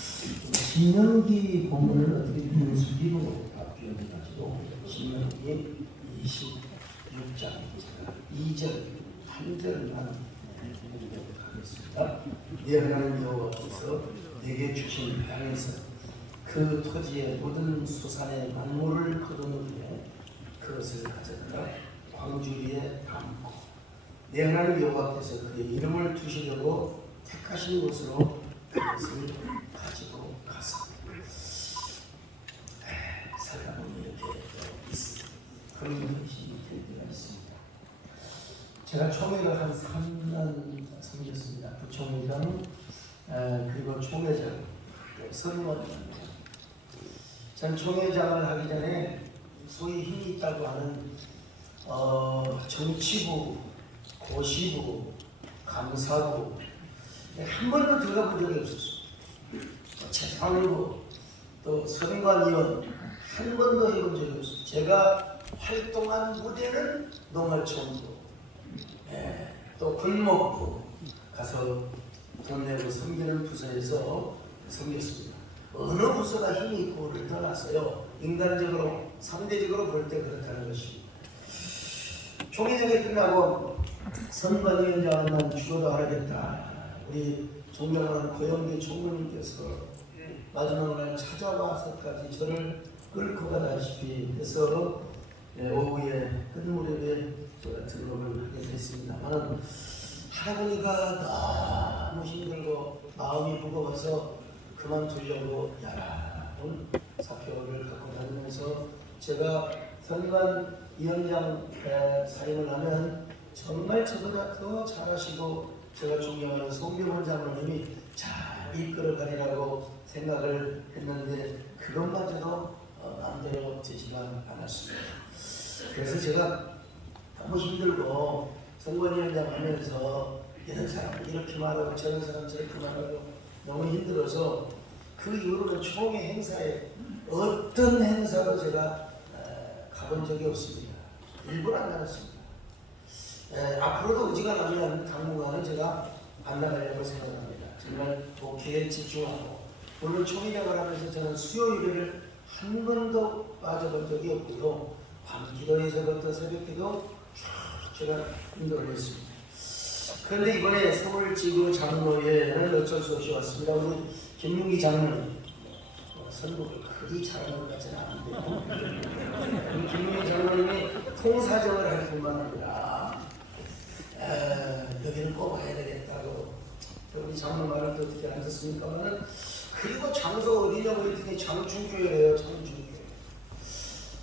신명기 본문은 어떻게 민수기로 바뀌어가지고 신명기 26장 2절 3절만 읽도록 하겠습니다. 네 하나님 여호와께서 내게 주신 땅에서 그 토지의 모든 소산의 만물을 거두는데 그것을 가져다가 광주 위에 담고 네 하나님 여호와께서 그의 이름을 두시려고 택하신 곳으로 그것을 가지고 가서 살다 보면 이렇게 그런 것이 될 때가 있습니다. 제가 총회를 한 3년 섬겼습니다. 부총회장 그리고 총회장 선임원입니다. 전 총회장을 하기 전에 소위 힘이 있다고 하는 정치부, 고시부, 감사부 한 번도 들어가 본 적이 없었어요. 재판부, 또 선관위원 한 번도 해본 적이 없어요. 제가 활동한 부대는 농어촌부, 또 군목부 가서 돈 내고 섬기는 부서에서 섬겼습니다. 어느 부서가 힘이 있고를 떠나서요. 인간적으로, 상대적으로 볼 때 그렇다는 것입니다. 총회장이 끝나고 선관위원장은 난 죽어도 안 하겠다. 우리 존경하는 고영기 총무님께서 마지막 날 찾아와서까지 저를 끌고 가다시피 해서 오후에 끝무렵에 등록을 하게 됐습니다만 할아버지가 너무 힘들고 마음이 무거워서 그만두려고 야라는 사표를 갖고 다니면서 제가 선관위원장 사임을 하면 정말 저보다 더 잘하시고 제가 존경하는 송병헌 장로님이 잘 이끌어가리라고 생각을 했는데 그것마저도 마음대로 되지가 않았습니다. 그래서 제가 너무 힘들고 선관위원장 하면서 이런 사람은 이렇게 말하고 저런 사람은 저렇게 말하고 너무 힘들어서 그 이후로는 총회 행사에 어떤 행사도 제가 가본 적이 없습니다. 일부러 안 나갔습니다. 앞으로도 의지가 나면 당분간은 제가 안 나가려고 생각합니다. 정말 목회에 집중하고 물론 총회장을 하면서 저는 수요 예배를 한 번도 빠져본 적이 없고요. 밤 기도에서부터 새벽기도 제가 인도를 했습니다. 그런데 이번에 서울지구 장로회는 어쩔 수 없이 왔습니다. 우리 김문기 장로님 선곡을 그리 잘하는 것 같지는 않은데요. 우리 김문기 장로님이 통사정을 할 뿐만 아니라 여기는 꼭 와야 되겠다고 우리 장로 말을 또 어떻게 안 듣습니까만은 그리고 장소 어디냐고 그랬더니 장충교회래요. 장충교회.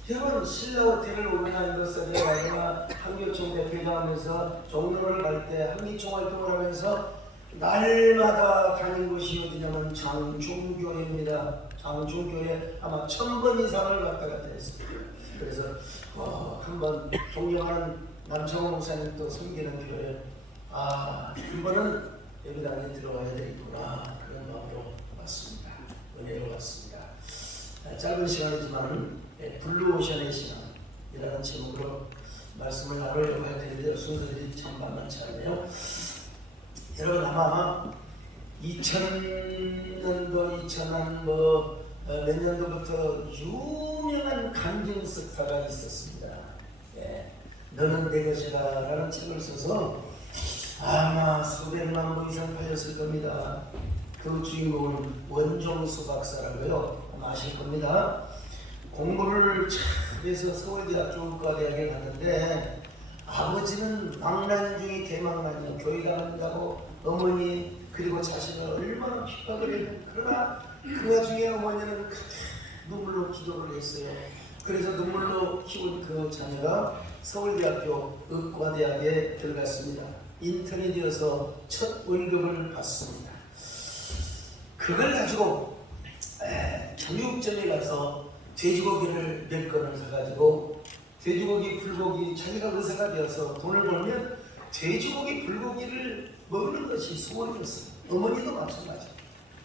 여러분 신라호텔을 오면한 것을 내가 한교총 대표장 하면서 종로를 갈 때 한기총 활동을 하면서 날마다 다닌 곳이 어디냐면 장충교회입니다. 장충교회 아마 1000번 이상을 왔다 갔다 했습니다. 그래서 한번 존경하는 남창호 목사님도 섬기는 교회 한 번은 예배당에 들어가야 되겠구나 그런 마음으로 왔습니다. 은혜로 왔습니다. 짧은 시간이지만 블루오션의 시간이라는 제목으로 말씀을 나누려고 할 텐데요. 순서들이 참 만만치 않네요. 여러분 아마 2000년도 2000한 몇 년도부터 유명한 간증 스타가 있었습니다. 너는 내 것이다 라는 책을 써서 아마 수백만 부 이상 팔렸을 겁니다. 그 주인공은 원종수 박사라고요. 아마 아실 겁니다. 공부를 잘해서 서울대학교 의과대학에 갔는데 아버지는 망난 중에 대망난이요. 교회 다닌다고 어머니 그리고 자식을 얼마나 핍박을 했는데 그러나 그 와중에 어머니는 눈물로 기도를 했어요. 그래서 눈물로 키운 그 자녀가 서울대학교 의과대학에 들어갔습니다. 인턴이 되어서 첫 월급을 받습니다. 그걸 가지고 정육점에 가서 돼지고기를 몇 건을 사가지고 돼지고기, 불고기 자기가 의사가 되어서 돈을 벌면 돼지고기, 불고기를 먹는 것이 소원이었어요. 어머니도 마찬가지.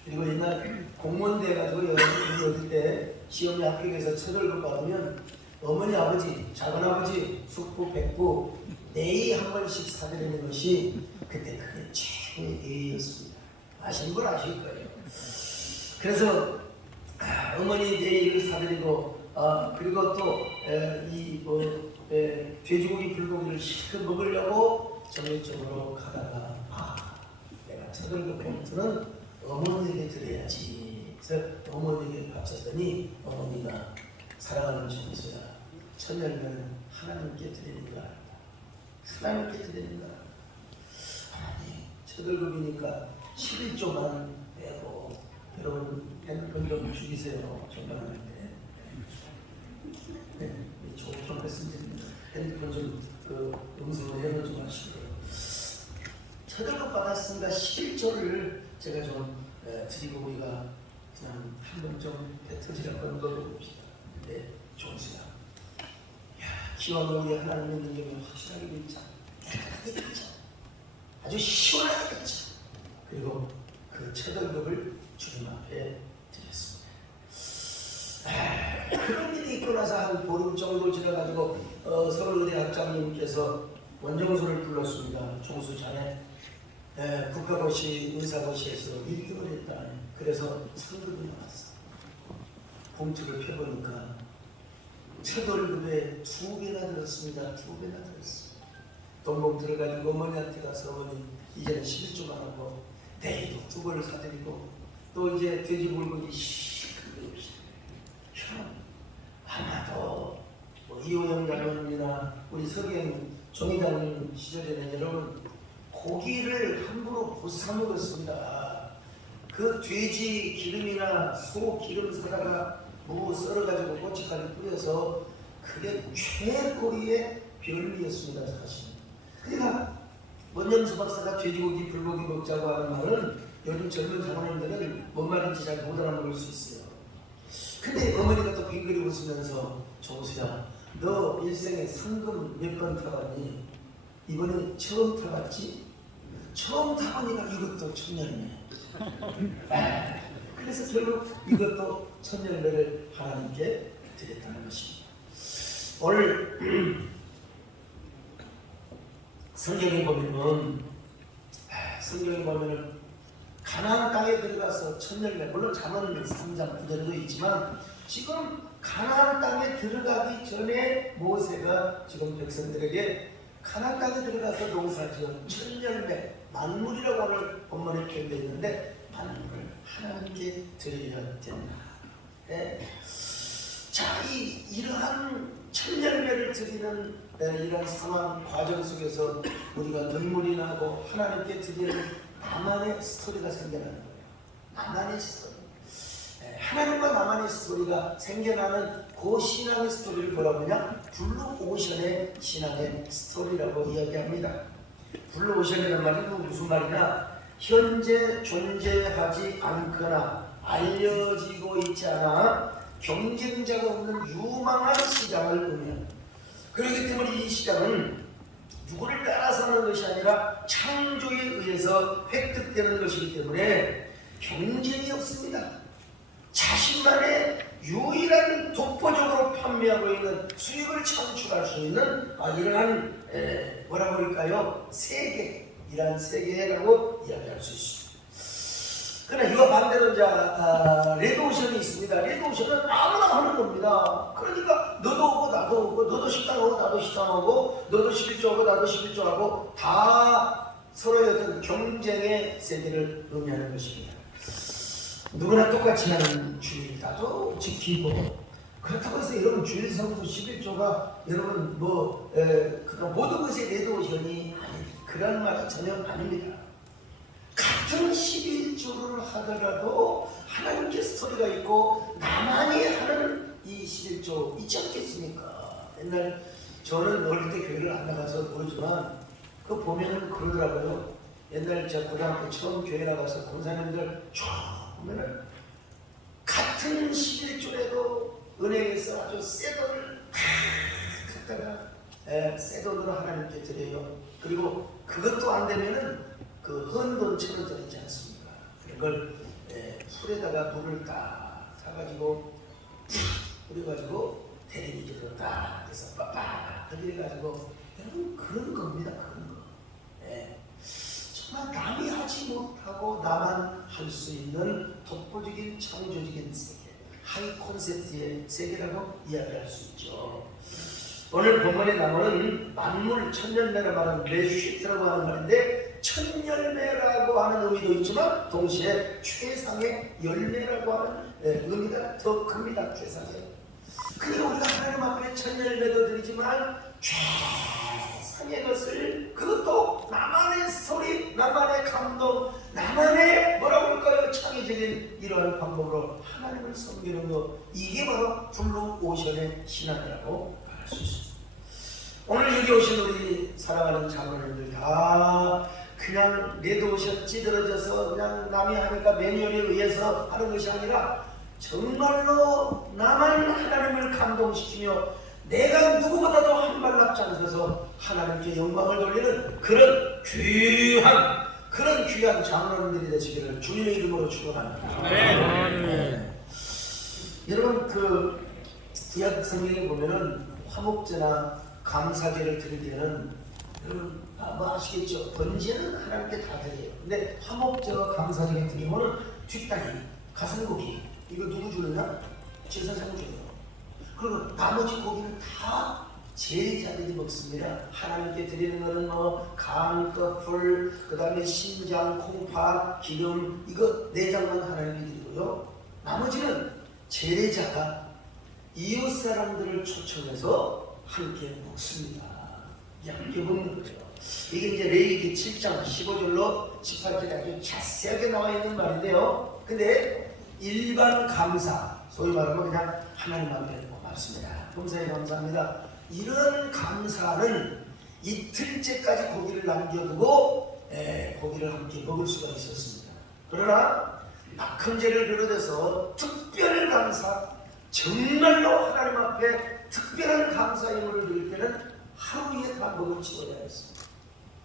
그리고 옛날 공무원 돼가지고 여러분이 어릴 때 시험에 합격해서 첫 월급 받으면 어머니, 아버지, 작은아버지, 숙부, 백부 매일 한 번씩 사드리는 것이 그때 그게 최고의 예의였습니다. 아시는 분 아실 거예요. 그래서 어머니 내일을 사드리고 그리고 또이뭐 돼지고기 불고기를 실컷 먹으려고 정력적으로 가다가 내가 첫월급 봉투는 어머니에게 드려야지. 그래서 어머니에게 바쳤더니 어머니가 사랑하는 정수야, 천열면은 하나님께 드리는 거 알다. 하나님께 드리는 거 알다. 아니 첫월급이니까 11조만 내고 여러분 핸드폰 좀 줄이세요. 전화하는데 좀 말씀드립니다. 핸드폰 좀 음성으로 해놓지 마시고요. 첫월급 받았으니까 11조를 제가 좀 드리고 우리가 그냥 한번 좀 뱉어지라 한번 넣어봅시다. 네, 종수야. 기왕 우리 하나님의 능력이 확실하게 믿자. 깨끗하게 믿자. 아주 시원하게 믿자. 그리고 그 첫월급을 주님 앞에 드렸습니다. 그런 일이 있고 나서 한 보름 정도 지나가지고 서울의대 학장님께서 원정소를 불렀습니다. 종수 자네 국가고시 의사고시에서 1등을 했다. 그래서 상급이 나왔어. 봉투를 펴보니까 첫월급에 2배나 들었습니다. 2배나 들었어. 돈봉투를 가지고 어머니한테 가서 어머니 이제는 11조만 하고 내일도 2벌을 사드리고 또 이제 돼지 물고기 아마도 뭐 이호영 장로님이나 우리 서경 종의장님 시절에는 여러분 고기를 함부로 못 사 먹었습니다. 그 돼지 기름이나 소 기름 사다가 무 썰어가지고 고춧가루 뿌려서 그게 최고의 별미였습니다. 사실. 그러니까 원영수 박사가 돼지고기 불고기 먹자고 하는 말은 요즘 젊은 장로님들은 뭔 말인지 잘 못 알아먹을 수 있어요. 근데 어머니가 또 빙그리 웃으면서 종수야 너 일생에 상금 몇 번 타봤니? 이번에 처음 타봤지? 처음 타보니까 이것도 천년이네. 그래서 결국 이것도 천년배를 하나님께 드렸다는 것입니다. 오늘 성경에 보면은 가나안 땅에 들어가서 천년배, 물론 잠언 3장 9절도 있지만 지금 가나안 땅에 들어가기 전에 모세가 지금 백성들에게 가나안 땅에 들어가서 농사지은 천년배 만물이라고 오늘 본문에 표현되어 있는데 만물을 하나님께 드려야 된다. 자, 이러한 천년배를 드리는 이런 상황 과정 속에서 우리가 눈물이 나고 하나님께 드리는 나만의 스토리가 생겨나는 거예요. 나만의 스토리. 하나님과 나만의 스토리가 생겨나는 그 신앙의 스토리를 뭐라고 하냐? 블루오션의 신앙의 스토리라고 이야기합니다. 블루오션이라는 말이 무슨 말이냐? 현재 존재하지 않거나 알려지고 있지 않아 경쟁자가 없는 유망한 시장을 의미합니다. 그렇기 때문에 이 시장은 누구를 따라서 하는 것이 아니라 창조에 의해서 획득되는 것이기 때문에 경쟁이 없습니다. 자신만의 유일한 독보적으로 판매하고 있는 수익을 창출할 수 있는 이러한 뭐라고 할까요? 세계, 이러한 세계라고 이야기할 수 있습니다. 그러나 이와 반대로 레드오션이 있습니다. 레드오션은 아무나 하는 겁니다. 그러니까 너도 오고 나도 오고 너도 식당 오고 나도 식당 오고 너도 11조 하고 나도 11조 하고 다 서로의 어떤 경쟁의 세계를 의미하는 것입니다. 누구나 똑같이 하는 주일 나도 지키고 그렇다고 해서 여러분 주일 성수 11조가 여러분 모든 것이 레드오션이 그런 말은 전혀 아닙니다. 같은 11조를 하더라도 하나님께 스토리가 있고 나만이 하는 이 11조 있지 않겠습니까? 옛날 저는 어릴 때 교회를 안 나가서 모르지만 그거 보면 그러더라고요. 옛날 제가 고등학교 처음 교회 나가서 권사님들 쭉 보면은 같은 11조에도 은행에서 아주 새 돈을 갖다가 새 돈으로 하나님께 드려요. 그리고 그것도 안 되면은 그 헌돈처럼 들었지 않습니까? 그걸 풀에다가 물을 딱 타가지고 뿌려가지고 대리미제로 딱 해서 빡빡 그래가지고 여러분 그런 겁니다. 그런 거. 정말 남이 하지 못하고 나만 할 수 있는 독보적인 창조적인 세계, 하이 콘셉트의 세계라고 이야기할 수 있죠. 오늘 본문에 나오는 만물 천열매를 말하는 레쉬트라고 하는 말인데, 천열매라고 하는 의미도 있지만 동시에 최상의 열매라고 하는 의미가 더 큽니다. 최상의. 그리고 우리가 하나님 앞에 천열매도 드리지만 최상의 것을, 그것도 나만의 스토리, 나만의 감동, 나만의 뭐라고 할까요? 창의적인 이러한 방법으로 하나님을 섬기는 것, 이게 바로 블루 오션의 신앙이라고 말할 수 있습니다. 오늘 여기 오신 우리 사랑하는 장로님들 다 그냥 레드오션 찌들어져서 그냥 남이 하니까 매뉴얼에 의해서 하는 것이 아니라 정말로 나만 하나님을 감동시키며 내가 누구보다도 한 발 앞장서서 하나님께 영광을 돌리는 그런 귀한 장로님들이 되시기를 주님의 이름으로 축원합니다. 네. 여러분, 그 구약 성경에 보면은 화목제나 감사제를 드릴 때는 여러분 뭐 아시겠죠? 번제는 하나님께 다 드려요. 근데 화목제와 감사제 같은 경우는 뒷다리, 가슴고기, 이거 누구 주느냐? 제사장 줘요. 그리고 나머지 고기는 다 제자들이 먹습니다. 하나님께 드리는 것은 뭐 간, 껍풀, 그 다음에 심장, 콩팥, 기름, 이거 내장만 하나님께 드리고요. 나머지는 제자가 이웃 사람들을 초청해서 함께 먹습니다. 함께 먹는 거예요. 이게 이제 레위기 7장 15절로 18절에 아주 자세하게 나와 있는 말인데요. 근데 일반 감사, 소위 말하면 그냥 하나님 앞에 고맙습니다, 범사에 감사합니다, 이런 감사는 이틀째까지 고기를 남겨두고 고기를 함께 먹을 수가 있었습니다. 그러나 낙헌제를 비롯해서 특별 감사, 정말로 하나님 앞에 특별한 감사 예물을 드릴 때는 하루에 다 먹어치워야 했습니다.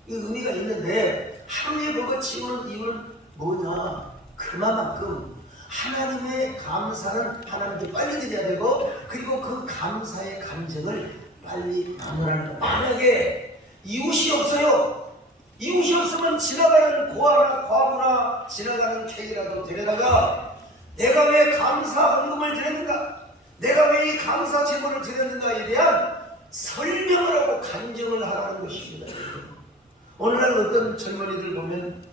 이 의미가 있는데, 하루에 먹어치우는 이유는 뭐냐? 그만큼 하나님의 감사는 하나님께 빨리 드려야 되고, 그리고 그 감사의 감정을 빨리 나누라는 거. 만약에 이웃이 없어요. 이웃이 없으면 지나가는 고아나 과부나 지나가는 객이라도 데려다가 내가 왜 감사 헌금을 드렸는가, 내가 왜 이 감사 제물을 드렸는가에 대한 설명을 하고 간증을 하라는 것입니다. 오늘날 어떤 젊은이들 보면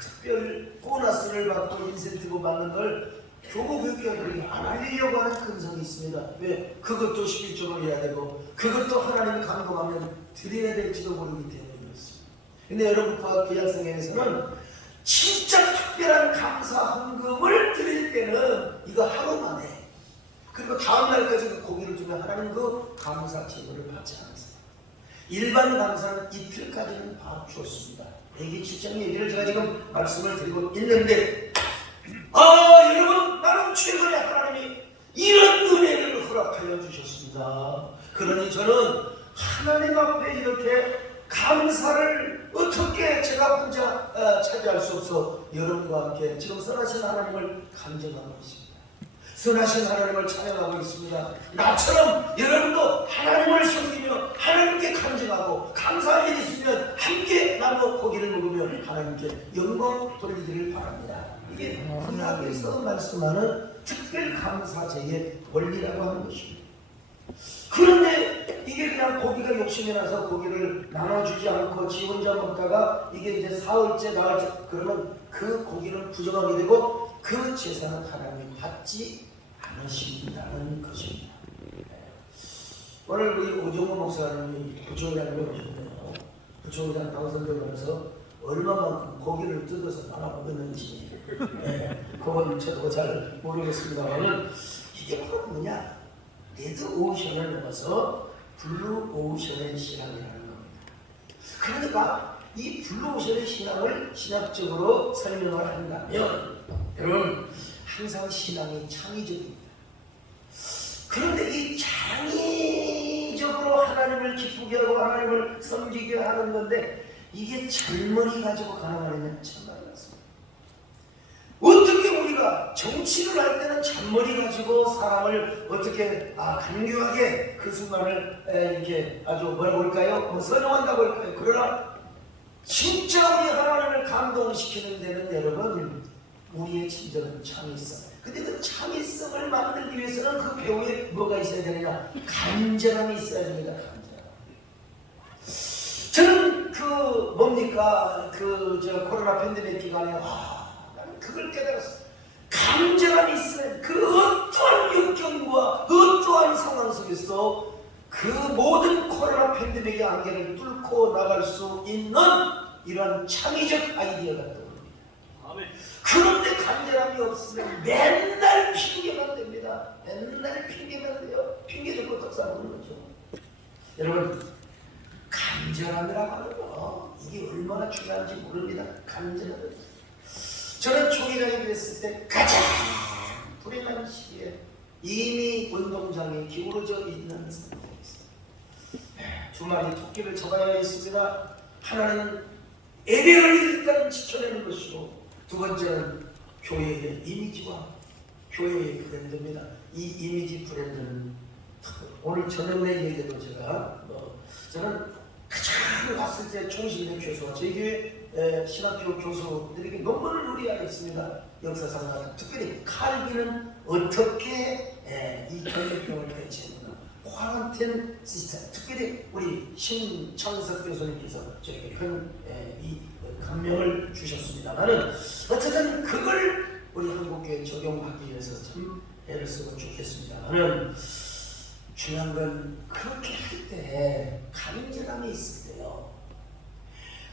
특별 보너스를 받고 인센티브 받는 걸 교구교육교들이 안 알리려고 하는 근성이 있습니다. 왜? 그것도 11조로 해야 되고 그것도 하나님이 감동하면 드려야 될지도 모르기 때문에 그렇습니다. 근데 여러분, 구약성경에서는 진짜 특별한 감사 헌금을 드릴 때는 이거 하루 만에, 그리고 다음날까지 그 고기를 주면 하나님 그 감사 제물을 받지 않았어요. 일반 감사는 이틀까지는 봐주었습니다. 레위기 7장 얘기를 제가 지금 말씀을 드리고 있는데, 여러분, 나는 최근에 하나님이 이런 은혜를 허락하여 주셨습니다. 그러니 저는 하나님 앞에 이렇게 감사를 어떻게 제가 혼자 차지할 수 없어 여러분과 함께 지금 선하신 하나님을 감정하고 있습니다. 선하신 하나님을 찬양하고 있습니다. 나처럼 여러분도 하나님을 섬기며 하나님께 간증하고 감사할 일이 있으면 함께 나눠 고기를 먹으며 하나님께 영광 돌리기를 바랍니다. 이게 구약에서 말씀하는 특별 감사제의 원리라고 하는 것입니다. 그런데 이게 그냥 고기가 욕심이 나서 고기를 나눠주지 않고 지 혼자 먹다가 이게 이제 사흘째 나흘째 그러면 그 고기는 부정하게 되고 그 제사는 하나님이 받지 않으신다는 것입니다. 오늘 우리 오정호 목사님이 부총이라는 걸 오셨네요. 부총이랑 당선되면서 얼마만큼 고기를 뜯어서 나눠 먹었는지 그건 저도 잘 모르겠습니다만, 이게 바로 뭐냐? 레드 오션을 넘어서 블루 오션의 신앙이라는 겁니다. 그러니까 이 블루 오션의 신앙을 신학적으로 설명을 한다면, 여러분, 항상 신앙이 창의적입니다. 그런데 이 창의적으로 하나님을 기쁘게 하고 하나님을 섬기게 하는 건데, 이게 젊은이 가지고 가능하냐면 정말 맞습니다. 어떻게 우리가 정치를 할 때는 잔머리 가지고 사람을 어떻게 간교하게 그 순간을 이렇게 아주 뭐라고 할까요? 선용한다고 할까요? 그러나 진짜 우리 하나님을 감동시키는 데는 여러분 우리의 진정한 창의성. 근데 그 창의성을 만들기 위해서는 그 배우에 뭐가 있어야 되느냐? 간절함이 있어야 됩니다. 간절함. 저는 그 뭡니까? 코로나 팬데믹 기간에 나는 그걸 깨달았어요. 간절함이 있으면 그 어떠한 역경과 어떠한 상황 속에서도 그 모든 코로나 팬데믹의 안개를 뚫고 나갈 수 있는 이러한 창의적 아이디어가 떠오릅니다. 그런데 간절함이 없으면 맨날 핑계만 됩니다. 맨날 핑계만 돼요. 핑계 대고 떡상 오는 거죠. 여러분, 간절함이라고 하는 거 이게 얼마나 중요한지 모릅니다. 간절함. 저는 총회장이 됐을 때 가장 불행한 시기에 이미 운동장에 기울어져 있는 상태였어요. 두 마리 토끼를 잡아야 했습니다. 하나는 예배를 일단 지켜내는 것이고 두 번째는 교회의 이미지와 교회의 브랜드입니다. 이 이미지 브랜드는 오늘 저녁에 얘기해도 저는 가장 왔을 때 총신대 교수와 저희 교회 신학교 교수들에게 논문을 의뢰하였습니다. 역사상 특별히 칼빈은 어떻게 이 전염병을 대처했나 쿼런타인 시스템, 특별히 우리 신창석 교수님께서 저에게 큰 감명을 주셨습니다만은 어쨌든 그걸 우리 한국교회에 적용하기 위해서 참 애를 쓰고 죽겠습니다만은 중요한 건 그렇게 할 때 간절함이 있을 때요.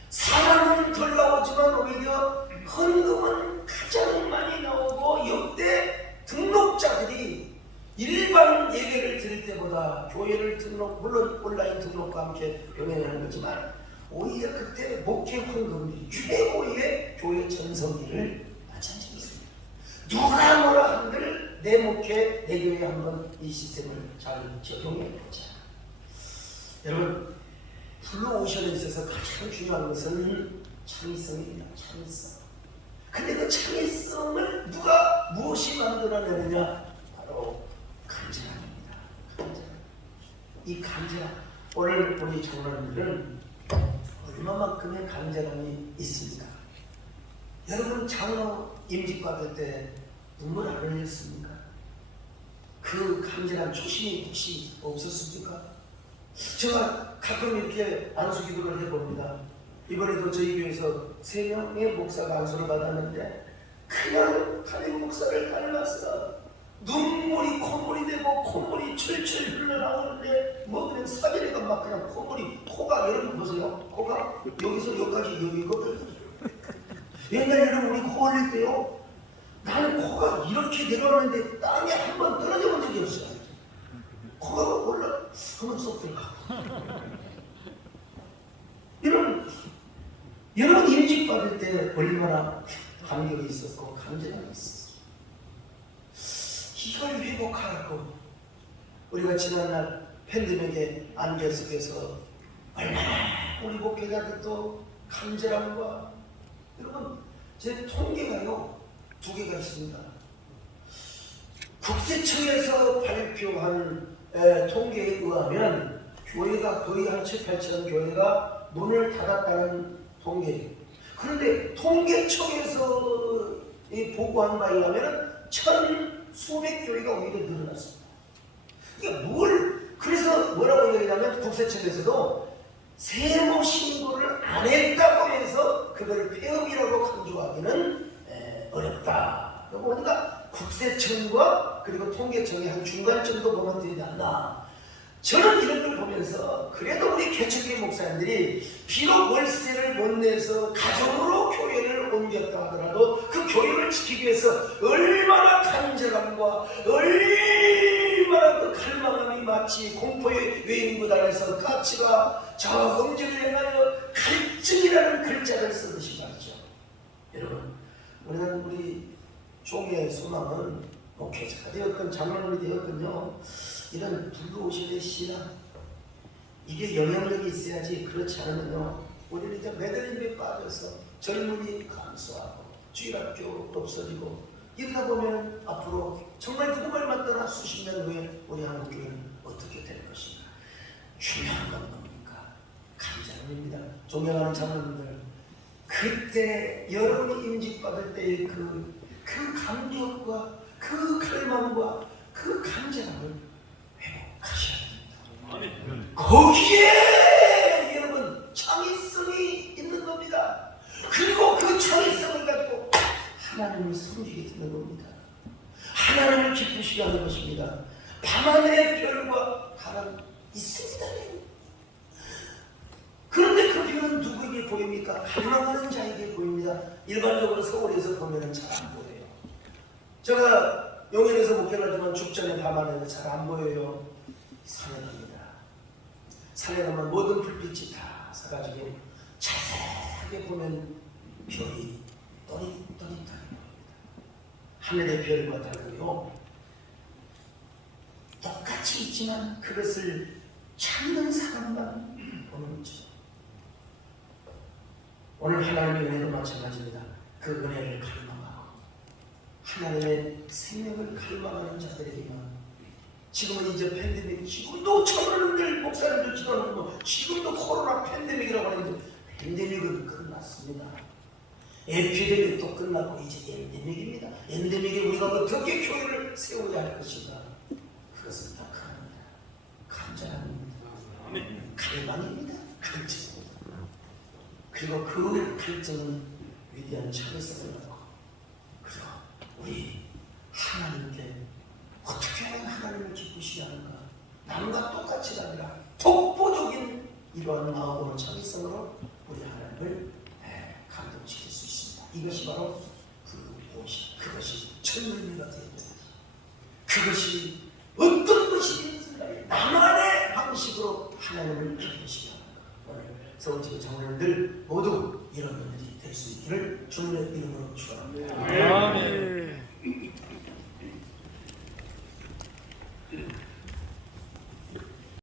사람은 덜 나오지만 오히려 헌금은 가장 많이 나오고 역대 등록자들이 일반 예배를 드릴 때보다 교회를 물론 온라인 등록과 함께 병행하는 거지만 오히려 그때 목회 헌금이 최고의 교회 전성기를 맞이한 적이 있습니다. 누가 뭐라 한들 내 목회, 내 교회에 한번 이 시스템을 잘 적용해보자. 여러분, 블루오션에 있어서 가장 중요한 것은 창의성입니다. 창의성. 근데 그 창의성을 누가 무엇이 만들어내느냐? 바로 간절함입니다. 간절함. 이 간절함. 오늘 우리 장로님들은 얼마만큼의 간절함이 있습니까? 여러분 장로 임직 받을 때 눈물 안 흘렸습니까? 그 간절한 초심이 혹시 없었습니까? 제가 가끔 이렇게 안수기도를 해봅니다. 이번에도 저희 교회에서 3명의 목사가 안수를 받았는데 그냥 담임 목사를 닮았어. 눈물이 콧물이 되고 콧물이 철철 흘러나오는데 뭐 그냥 사비리가 막 그냥 코가 여러분 보세요. 코가 여기서 여기까지 여기거든. 옛날 여러분 우리 코 흘릴 때요. 나는 코가 이렇게 내려오는데 땅에 한 번 떨어져 본 적이 없어요. 코가 올라 한번 쏙 들어가. 여러분 임직 받을 때 얼마나 감격이 있었고 간절함이 있었어요. 이걸 회복하라고 우리가 지난날 팬데믹의 안개 속에서 얼마나 우리 목회자들도 간절함과 여러분 제 통계가요 2개가 있습니다. 국세청에서 발표한 통계에 의하면 교회가 거의 한 7, 8천 교회가 문을 닫았다는 통계. 그런데 통계청에서 보고한 바에 의하면 1,000수백 교회가 오히려 늘어났습니다. 이게 그래서 뭐라고 얘기하냐면 국세청에서도 세무 신고를 안 했다고 해서 그걸 폐업이라고 강조하기는 어렵다. 그러니까 국세청과 그리고 통계청의 한 중간 정도 보면 되지 않나. 저는 이런 걸 보면서 그래도 우리 개척교회 목사님들이 비록 월세를 못 내서 가정으로 교회를 옮겼다 하더라도 그 교회를 지키기 위해서 얼마나 간절함과 얼마나 그 갈망함이 마치 공포의 외인무단에서 까치가 저 엄지를 향하여 갈증이라는 글자를 쓰듯이 말이죠. 여러분, 우리 종의 소망은 목회자가 되었건 장로님이 되었건요, 이런 블루오션의 신앙, 이게 영향력이 있어야지. 그렇지 않으면요 우리는 이제 매달림에 빠져서 젊은이 감소하고 주일학교 없어지고 이러다 보면 앞으로 정말 누구말 맞더라 수십 년 후에 우리 한국교회는 어떻게 될 것인가. 중요한 건 뭡니까? 간절함입니다. 존경하는 장로님들, 그때 여러분이 임직받을 때의 그 감격과 그 갈망과 그 간절함을 회복하셔야 됩니다. 거기에 여러분 창의성이 있는 겁니다. 그리고 그 창의성을 가지고 하나님을 섬기게 되는 겁니다. 하나님을 기쁘시게 하는 것입니다. 밤하늘의 별과 달은 있습니다. 그런데 그 별은 누구에게 보입니까? 갈망하는 자에게 보입니다. 일반적으로 서울에서 보면 잘 안 보여요. 제가 용인에서 목회를 하지만 죽전에 밤하늘은 잘 안 보여요. 산에 갑니다. 산에 가면 모든 불빛이 다 사가지고 자세하게 보면 별이 또릿또릿하게 보입니다. 하늘의 별과 달은요 똑같이 있지만 그것을 찾는 사람만 보는 거죠. 오늘 하나님의 은혜도 마찬가지입니다. 그 은혜를 갈망하고 하나님의 생명을 갈망하는 자들에게만 지금은 이제 팬데믹, 지금도 청년들 목사님들 지도하는 거 지금도 코로나 팬데믹이라고 하는데 팬데믹은 끝났습니다. 에피데믹도 끝났고 이제 엔데믹입니다. 엔데믹에 우리가 어떻게 교회를 세워야 할 것인가? 그것은 딱 하나입니다. 간절함입니다. 갈망입니다. 갈증입니다. 그리고 그 갈증은 위대한 참을성을 갖고 그리고 우리 하나님께 어떻게 하면 하나님을 기쁘시게 하는가? 남과 똑같이 아니라 독보적인 이러한 마음으로 참을성으로 우리 하나님을 감동시킬 수 있습니다. 이것이 바로 그것이 천물미가 되었다. 그것이 어떤 것이든지 나만의 방식으로 하나님을 기쁘시게 하는 것. 오늘 서울지구 장로님들 모두 이런 분들이 될 수 있기를 주님의 이름으로 축원합니다.